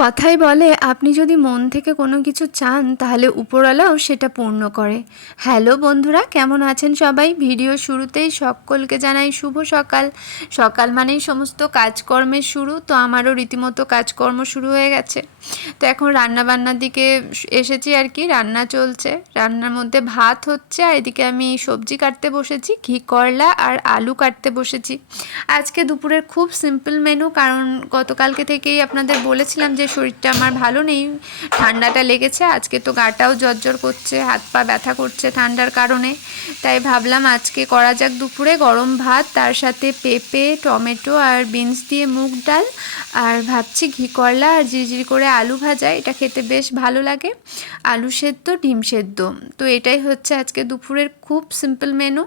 কথাই বলে, আপনি যদি মন থেকে কোনো কিছু চান, তাহলে উপরওয়ালাও সেটা পূর্ণ করে। হ্যালো বন্ধুরা, কেমন আছেন সবাই? ভিডিও শুরুতেই সকলকে জানাই শুভ সকাল। সকাল মানেই সমস্ত কাজকর্মের শুরু, তো আমারও রীতিমতো কাজকর্ম শুরু হয়ে গেছে। তো এখন রান্না বান্নার দিকে এসেছি আর কি, রান্না চলছে। রান্নার মধ্যে ভাত হচ্ছে, আর এদিকে আমি সবজি কাটতে বসেছি, ঘি, করলা আর আলু কাটতে বসেছি। আজকে দুপুরের খুব সিম্পল মেনু কারণ গতকালকে থেকেই আপনাদের বলেছিলাম যে শরীরটা আমার ভালো নেই, ঠান্ডাটা লেগেছে, আজকে তো গাটাও জ্বর করছে, হাত পা ব্যথা করছে ঠান্ডার কারণে। তাই ভাবলাম আজকে করা যাক দুপুরে গরম ভাত, তার সাথে পেঁপে, টমেটো আর বিনস দিয়ে মুগ ডাল, আর ভাবছি ঘি করলা আর জিরিজিরি করে আলু ভাজা, এটা খেতে বেশ ভালো লাগে। আলু সেদ্ধ, ডিম সেদ্ধ। তো এটাই হচ্ছে আজকে দুপুরের খুব সিম্পল মেনু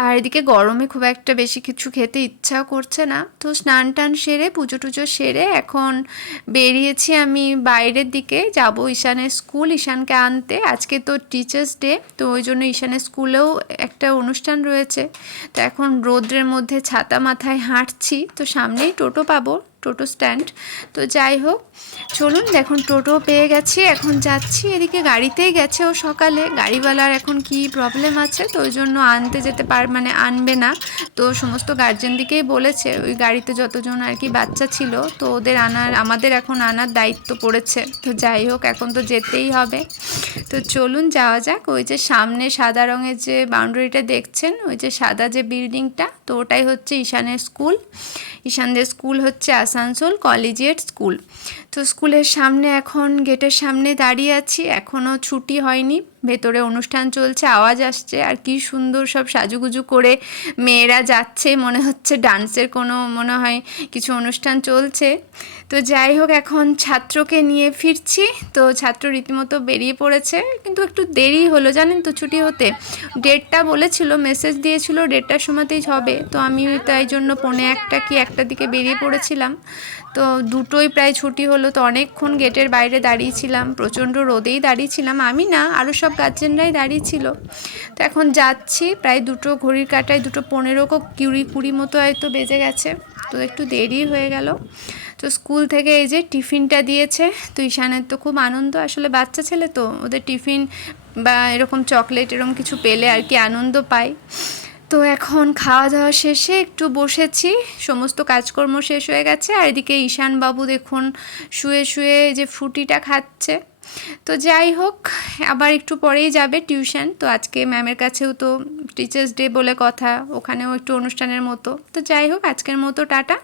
আর এদিকে গরমে খুব একটা বেশি কিছু খেতে ইচ্ছাও করছে না। তো স্নান টান সেরে, পুজো টুজো সেরে এখন বেরিয়েছি আমি বাইরের দিকে। যাব ঈশানের স্কুল, ঈশানকে আনতে। আজকে তো টিচার্স ডে তো ওই জন্য ঈশানের স্কুলেও একটা অনুষ্ঠান রয়েছে। তো এখন রোদ্রের মধ্যে ছাতা মাথায় হাঁটছি, তো সামনেই টোটো পাবো। টোটো স্ট্যান্ড। তো যাই হোক, চলুন দেখুন টোটো পেয়ে গেছি। এখন যাচ্ছি এদিকে গাড়িতেই গেছে ও সকালে। গাড়িওয়ালার এখন কি প্রবলেম আছে? তো ওই জন্য আনতে যেতে পার মানে আনবে না। তো সমস্ত গার্জেন দিকেই বলেছে, ওই গাড়িতে যতজন আর কি বাচ্চা ছিল, তো ওদের আনার, আমাদের এখন আনার দায়িত্ব পড়েছে। তো যাই হোক, এখন তো যেতেই হবে। তো চলুন যাওয়া যাক। ওই যে সামনে সাদা রঙের যে বাউন্ডারিটা দেখছেন, ওই যে সাদা যে বিল্ডিংটা তো ওটাই হচ্ছে ঈশানের স্কুল ঈশানদের স্কুল হচ্ছে আসানসোল কলেজিয়েট স্কুল। তো স্কুলের সামনে এখন গেটের সামনে দাঁড়িয়ে আছি। এখনও ছুটি হয়নি। ভেতরে অনুষ্ঠান চলছে, আওয়াজ আসছে, আর কি সুন্দর সব সাজুগুজু করে মেয়েরা যাচ্ছে, মনে হচ্ছে ডান্সের কোনো, মনে হয় কিছু অনুষ্ঠান চলছে। তো যাই হোক, এখন ছাত্রকে নিয়ে ফিরছি। তো ছাত্র রীতিমতো বেরিয়ে পড়েছে, কিন্তু একটু দেরি হলো, জানেন তো ছুটি হতে। ডেটটা বলেছিল, মেসেজ দিয়েছিল ডেটটার সময়তেই হবে। তো আমি তাই জন্য পৌনে একটা কি একটা দিকে বেরিয়ে পড়েছিলাম। তো দুটোই প্রায় ছুটি হলো, তো অনেকক্ষণ গেটের বাইরে দাঁড়িয়েছিলাম প্রচণ্ড রোদেই দাঁড়িয়েছিলাম আমি না আরও সব গার্জেনরাই দাঁড়িয়ে ছিল। তো এখন যাচ্ছি, প্রায় দুটো ঘড়ির কাটায়, দুটো পনেরো কুড়ি কুড়ি মতো হয়তো বেজে গেছে। তো একটু দেরি হয়ে গেল। তো স্কুল থেকে এই যে টিফিনটা দিয়েছে, তো ঈশানের তো খুব আনন্দ। আসলে বাচ্চা ছেলে তো, ওদের টিফিন বা এরকম চকলেট, এরকম কিছু পেলে আর কি আনন্দ পায়। তো এখন খাওয়া দাওয়া শেষে একটু বসেছি, সমস্ত কাজকর্ম শেষ হয়ে গেছে। আর এদিকে ঈশানবাবু দেখুন, শুয়ে শুয়ে যে ফুটিটা খাচ্ছে। তো যাই হোক, আবার একটু পরেই যাবে টিউশন। তো আজকে ম্যামের কাছেও তো টিচার্স ডে বলে কথা, ওখানেও একটু অনুষ্ঠানের মতো। তো যাই হোক, আজকের মতো, টাটা।